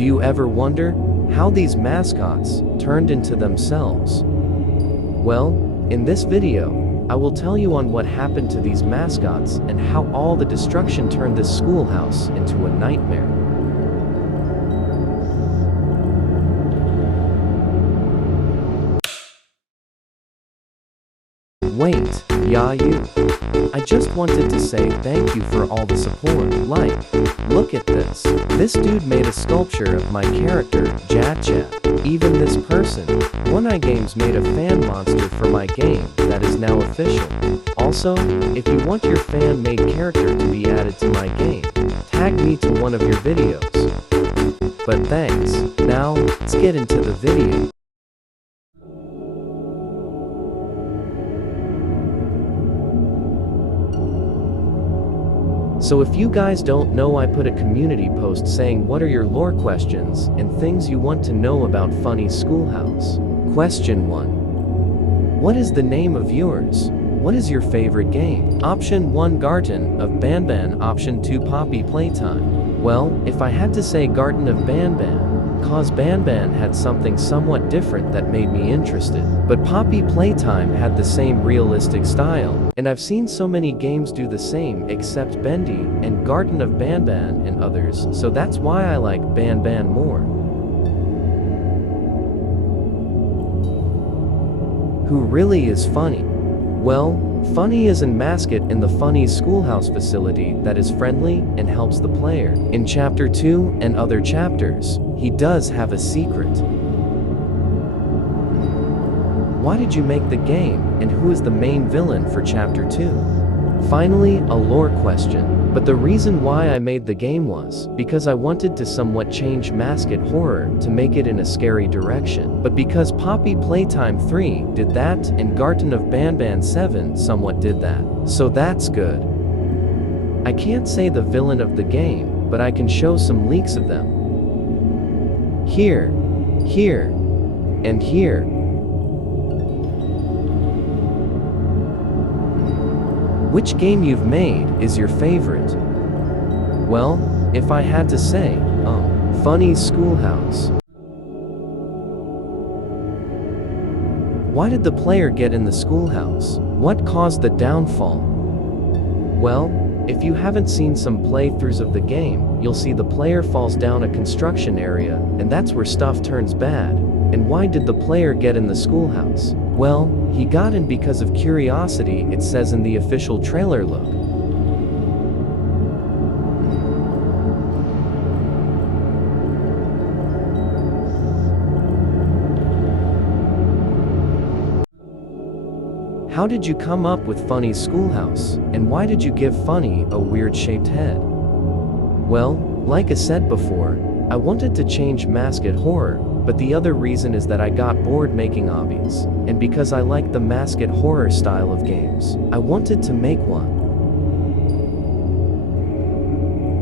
Do you ever wonder how these mascots turned into themselves? Well, in this video, I will tell you on what happened to these mascots and how all the destruction turned this schoolhouse into a nightmare. Wait, yeah you. I just wanted to say thank you for all the support. Look at this. This dude made a sculpture of my character, Jat. Even this person, One Eye Games, made a fan monster for my game that is now official. Also, if you want your fan-made character to be added to my game, tag me to one of your videos. But thanks. Now, let's get into the video. So if you guys don't know, I put a community post saying what are your lore questions and things you want to know about Funny Schoolhouse. Question 1. What is the name of yours? What is your favorite game? Option 1 Garden of Banban. Option 2 Poppy Playtime. Well, if I had to say Garden of Banban, cause Banban had something somewhat different that made me interested. But Poppy Playtime had the same realistic style, and I've seen so many games do the same except Bendy and Garden of Banban and others, so that's why I like Banban more. Who really is funny? Well, Funny is a mascot in the Funny Schoolhouse facility that is friendly and helps the player. In Chapter 2 and other chapters, he does have a secret. Why did you make the game, and who is the main villain for Chapter 2? Finally, a lore question. But the reason why I made the game was because I wanted to somewhat change mascot horror to make it in a scary direction. But because Poppy Playtime 3 did that and Garden of Banban 7 somewhat did that. So that's good. I can't say the villain of the game, but I can show some leaks of them. Here, and here. Which game you've made is your favorite? Well, if I had to say, Funny Schoolhouse. Why did the player get in the schoolhouse? What caused the downfall? Well, if you haven't seen some playthroughs of the game, you'll see the player falls down a construction area, and that's where stuff turns bad. And why did the player get in the schoolhouse? Well, he got in because of curiosity, it says in the official trailer look. How did you come up with Funny Schoolhouse? And why did you give Funny a weird shaped head? Well, like I said before, I wanted to change mascot horror, but the other reason is that I got bored making obbies, and because I like the mascot horror style of games, I wanted to make one.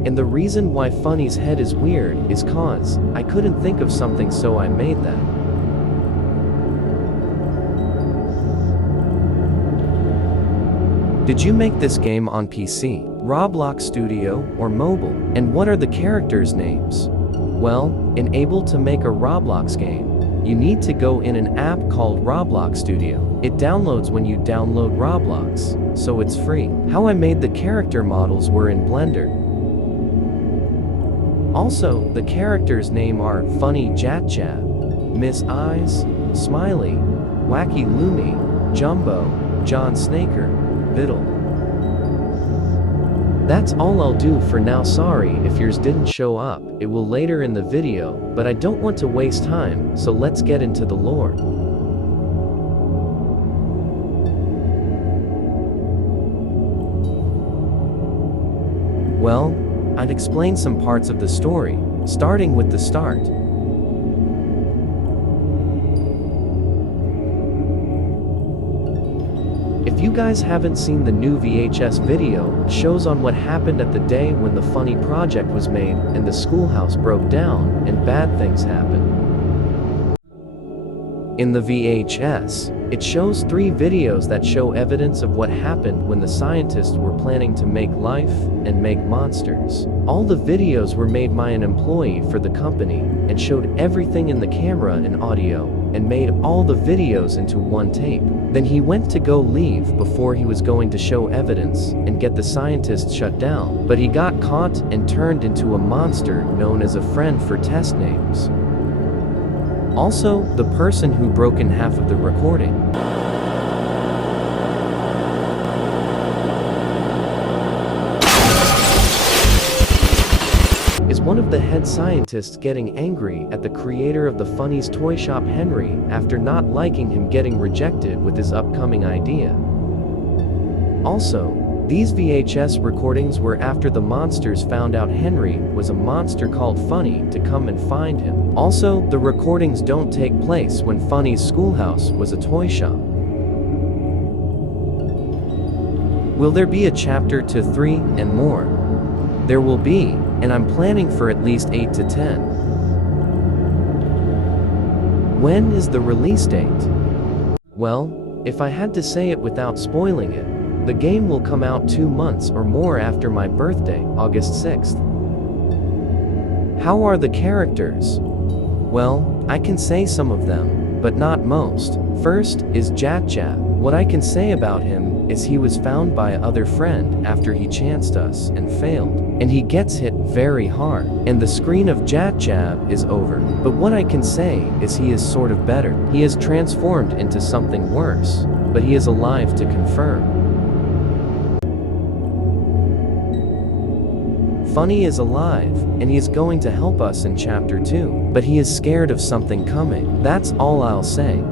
And the reason why Funny's head is weird is cause I couldn't think of something, so I made that. Did you make this game on PC, Roblox Studio, or mobile? And what are the characters' names? Well, in able to make a Roblox game, you need to go in an app called Roblox Studio. It downloads when you download Roblox, so it's free. How I made the character models were in Blender. Also, the characters' name are Funny Jat, Miss Eyes, Smiley, Wacky Loomy, Jumbo, John Snaker, Biddle. That's all I'll do for now. Sorry if yours didn't show up, it will later in the video, but I don't want to waste time, so let's get into the lore. Well, I'd explain some parts of the story, starting with the start. If you guys haven't seen the new VHS video, it shows on what happened at the day when the Funny project was made and the schoolhouse broke down and bad things happened. In the VHS, it shows 3 videos that show evidence of what happened when the scientists were planning to make life and make monsters. All the videos were made by an employee for the company and showed everything in the camera and audio and made all the videos into one tape. Then he went to go leave before he was going to show evidence and get the scientists shut down, but he got caught and turned into a monster known as a friend for test names. Also, the person who broke in half of the recording is one of the head scientists getting angry at the creator of the Funny's toy shop, Henry, after not liking him getting rejected with his upcoming idea. Also, these VHS recordings were after the monsters found out Henry was a monster called Funny to come and find him. Also, the recordings don't take place when Funny's schoolhouse was a toy shop. Will there be a chapter 2, 3, and more? There will be, and I'm planning for at least 8 to 10. When is the release date? Well, if I had to say it without spoiling it, the game will come out 2 months or more after my birthday, August 6th. How are the characters? Well, I can say some of them, but not most. First is Jat-Jab. What I can say about him is he was found by another friend after he chanced us and failed, and he gets hit very hard, and the screen of Jat-Jab is over. But what I can say is he is sort of better. He is transformed into something worse, but he is alive to confirm. Funny is alive, and he is going to help us in chapter 2, but he is scared of something coming. That's all I'll say.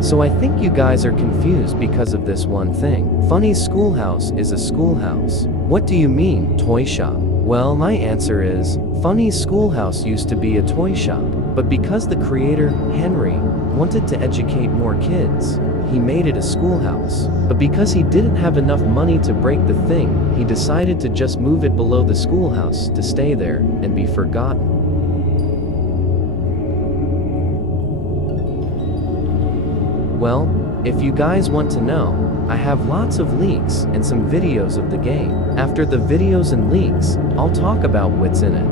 So I think you guys are confused because of this one thing. Funny's schoolhouse is a schoolhouse. What do you mean, toy shop? Well, my answer is, Funny's schoolhouse used to be a toy shop, but because the creator, Henry, wanted to educate more kids, he made it a schoolhouse. But because he didn't have enough money to break the thing, he decided to just move it below the schoolhouse to stay there and be forgotten. Well, if you guys want to know, I have lots of leaks and some videos of the game. After the videos and leaks, I'll talk about what's in it.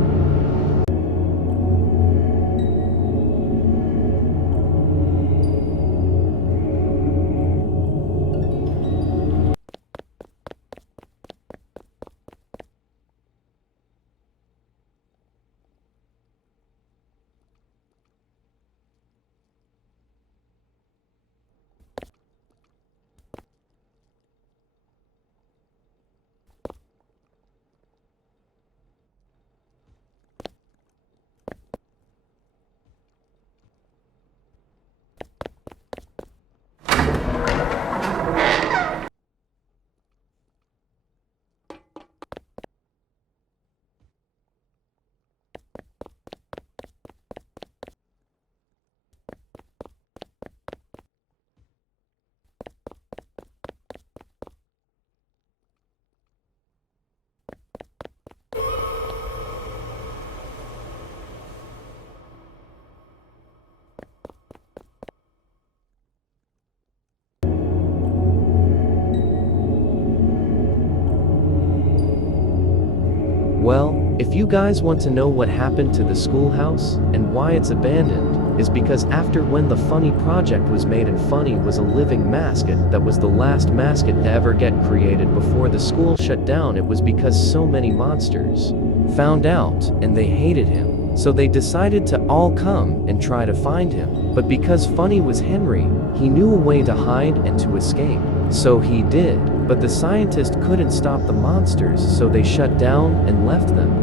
Well, if you guys want to know what happened to the schoolhouse and why it's abandoned, is because after when the Funny project was made and Funny was a living mascot that was the last mascot to ever get created before the school shut down, it was because so many monsters found out and they hated him. So they decided to all come and try to find him. But because Funny was Henry, he knew a way to hide and to escape. So he did, but the scientist couldn't stop the monsters, so they shut down and left them.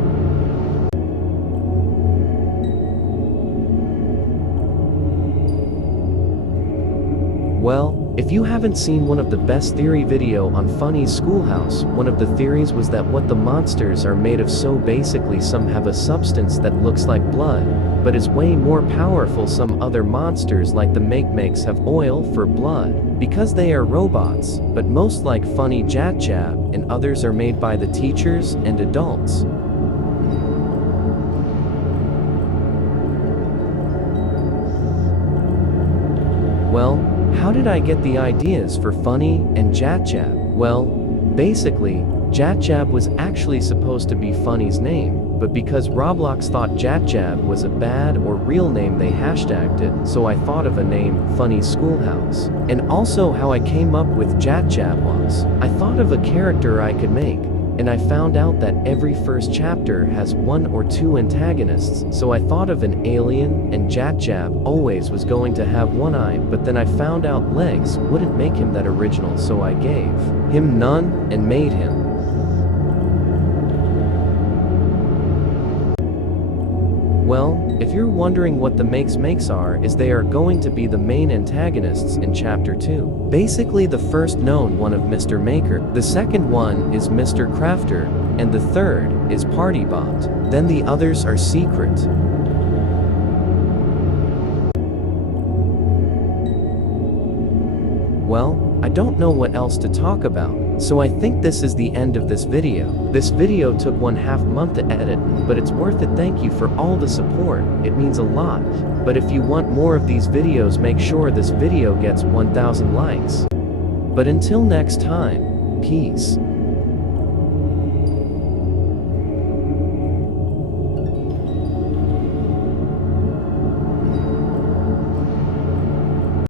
Well, if you haven't seen one of the best theory video on Funny's schoolhouse, one of the theories was that what the monsters are made of, so basically some have a substance that looks like blood, but is way more powerful. Some other monsters like the Makes have oil for blood, because they are robots, but most like Funny, Jat-Jab, and others are made by the teachers and adults. Well, how did I get the ideas for Funny and Jatjab? Well, basically, Jatjab was actually supposed to be Funny's name, but because Roblox thought Jatjab was a bad or real name, they hashtagged it, so I thought of a name, Funny Schoolhouse. And also how I came up with Jatjab was, I thought of a character I could make, and I found out that every first chapter has 1 or 2 antagonists, so I thought of an alien, and Jatjab always was going to have 1 eye, but then I found out legs wouldn't make him that original, so I gave him none and made him. Well, if you're wondering what the makes are, is they are going to be the main antagonists in Chapter 2. Basically the first known one of Mr. Maker, the second one is Mr. Crafter, and the third is Partybot. Then the others are secret. Well, I don't know what else to talk about, so I think this is the end of this video. This video took 1/2 month to edit, but it's worth it. Thank you for all the support, it means a lot. But if you want more of these videos, make sure this video gets 1,000 likes. But until next time, peace.